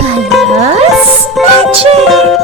Colors Magic!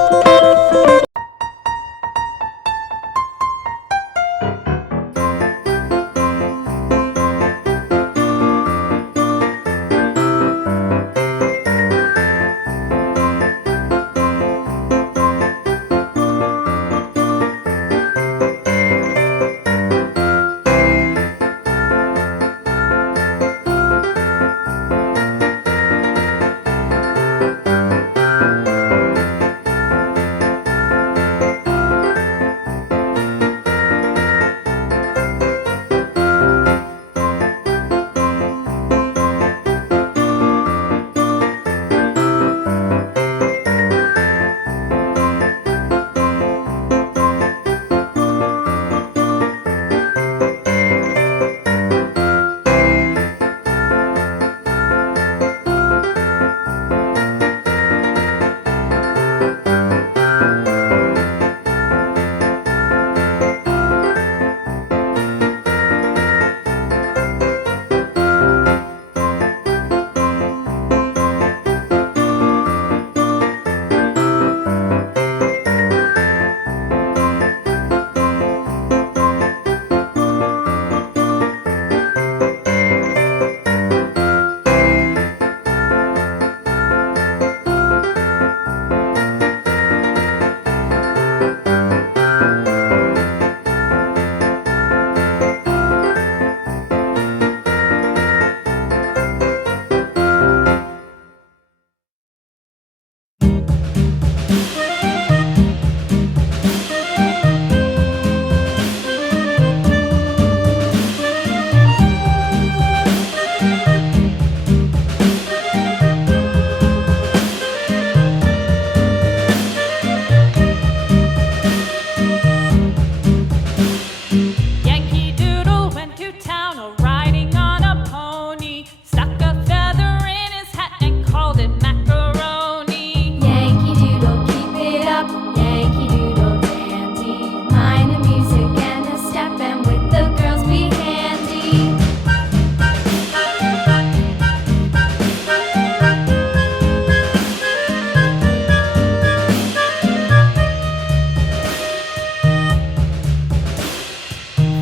Yankee Doodle went to town riding on a pony, stuck a feather in his hat and called it macaroni. Yankee Doodle, keep it up, Yankee Doodle dandy. Mind the music and the step, and with the girls be handy.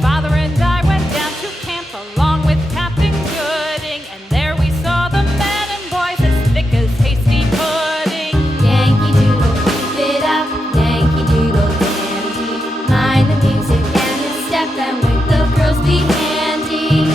Father and I went down to camp along with Captain Gooding, and there we saw the men and boys as thick as hasty pudding. Yankee Doodle, keep it up, Yankee Doodle dandy. Mind the music and the step, and with the girls be handy.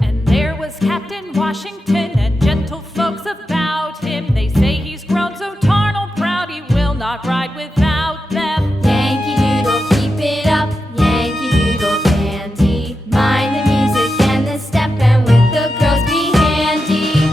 And there was Captain Washington and gentle folks about him. They say he's grown so tarnal proud he will not ride without them. Yankee Doodle, keep it up, Yankee Doodle dandy. Mind the music and the step, and with the girls be handy.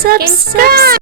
subscribe.